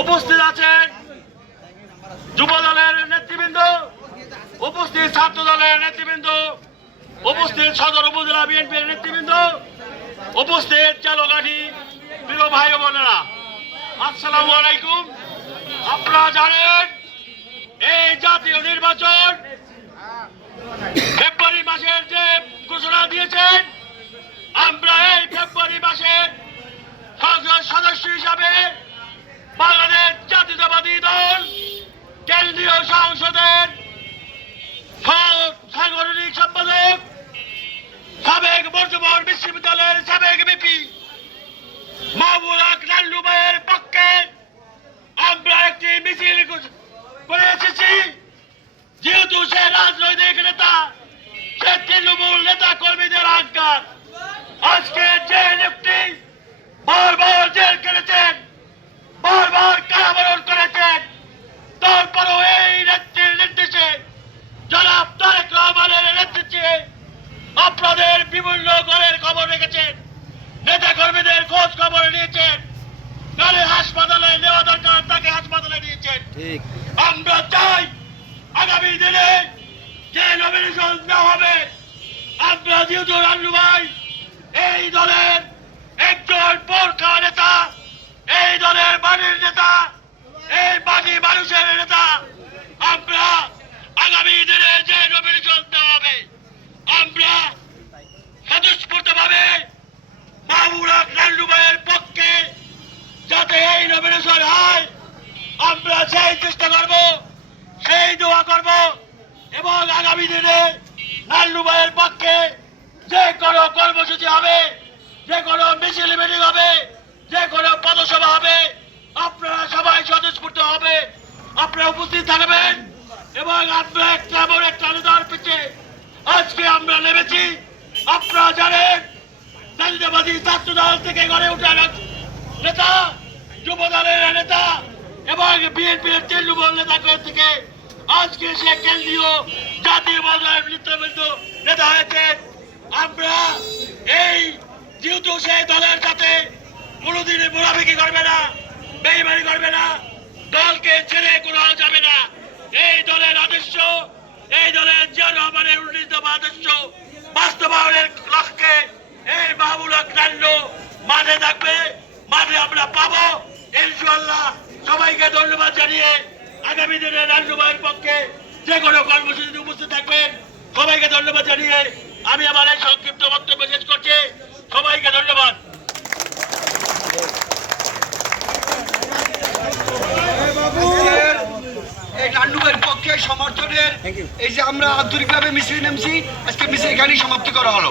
উপস্থিত আছেন যুব দলের নেতৃবৃন্দ, উপস্থিত ছাত্র দলের নেতৃবৃন্দ, উপস্থিত সদর উপজেলা বিএনপির নেতৃবৃন্দ, উপস্থিত চালকাঠি প্রিয় ভাই ও বোনেরা, আসসালামু আলাইকুম। আপনারা জানেন এই জাতীয় নির্বাচন ফেব্রুয়ারি মাসের যে ঘোষণা দিয়েছেন, আমরা এই ফেব্রুয়ারি মাসের সংসদ সদস্য হিসাবে বাংলাদেশ জাতীয়তাবাদী দল কেন্দ্রীয় সংসদের সাংগঠনিক সম্পাদক, সাবেক বর্ধমান বিশ্ববিদ্যালয়ের সাবেক ভিপি মাহবুব হক নান্নু ভাইয়ের পক্ষে আমরা একটি মিছিল করে এসেছি। যেহেতু সে রাজনৈতিক নেতা, সে তৃণমূল নেতা কর্মীদের আজ্ঞা, আজকে যে লোকটি বারবার জেল কেটেছেন, বারবার কারাবরণ করেছেন, তারপরও এই নেত্রীর নির্দেশে জনাব তারেক রহমানের নেতৃত্বে আপনাদের বিভিন্ন ঘরের খবর রেখেছেন, নেতা কর্মীদের খোঁজ খবর নিয়েছেন, কারে হাসপাতালে নেওয়া দরকার তাকে হাসপাতালে নিয়েছেন। আমরা চাই আগামী দিনে যে নমিনেশন দেওয়া হবে, আমরা যেহেতু নান্নু ভাই এই দলের একজন বোরখা নেতা, এই দলের বাড়ির নেতা, এই বাড়ি মানুষের নেতা, আমরা আগামী দিনে যে নমিনেশন দেওয়া হবে, আমরা স্বতঃস্ফূর্ত ভাবে মাহবুব হক নান্নু ভাইয়ের পক্ষে যাতে এই নমিনেশন হয়, আমরা সেই চেষ্টা করব, সেই দোয়া করব এবং আগামী দিনে নান্নু ভাইয়ের পক্ষে যে কোনো কর্মসূচি হবে, যে কোনো মিছিল মিটিং হবে, যে কোনো পথসভা হবে, আপনারা সবাই স্বতঃস্ফূর্ত হবে, আপনারা উপস্থিত থাকবেন এবং আমরা একটা নেতার পিছিয়ে আজকে আমরা নেমেছি। আপনারা জানেন জাতীয়তাবাদী ছাত্র দল থেকে গড়ে ওঠা নেতা, যুব দলের নেতা এবং বিএনপির তৃণমূল নেতা থেকে আজকে সে কেন্দ্রীয় জাতীয় দলের নেতৃবৃন্দ নেতা হয়েছেন। আমরা এই যেহেতু সেই দলের সাথে কোনোদিনই মুনাফিকি করবে না, বেইমানি করবে না, দলকে ছেড়ে কোথাও যাবে না। এই দলের আদর্শ, এই দলের জিয়া রহমানের উন্নীত আদর্শ বাস্তবায়নের লক্ষ্যে এই মাহবুব হক নান্নু মাঠে থাকবে, মাঠে আমরা পাবো ইনশাআল্লাহ। সবাইকে ধন্যবাদ জানিয়ে আগামী দিনে নান্নু ভাইয়ের পক্ষে যে কোনো কর্মসূচিতে উপস্থিত থাকবেন, সবাইকে ধন্যবাদ জানিয়ে আমি আমার এই সংক্ষিপ্ত বক্তব্য শেষ করছি। সবাইকে ধন্যবাদ। এই নান্নু ভাইয়ের পক্ষে সমর্থনের এই যে আমরা আন্তরিকভাবে মিছিল নেমেছি, আজকে মিছিল এখানেই সমাপ্তি করা হলো।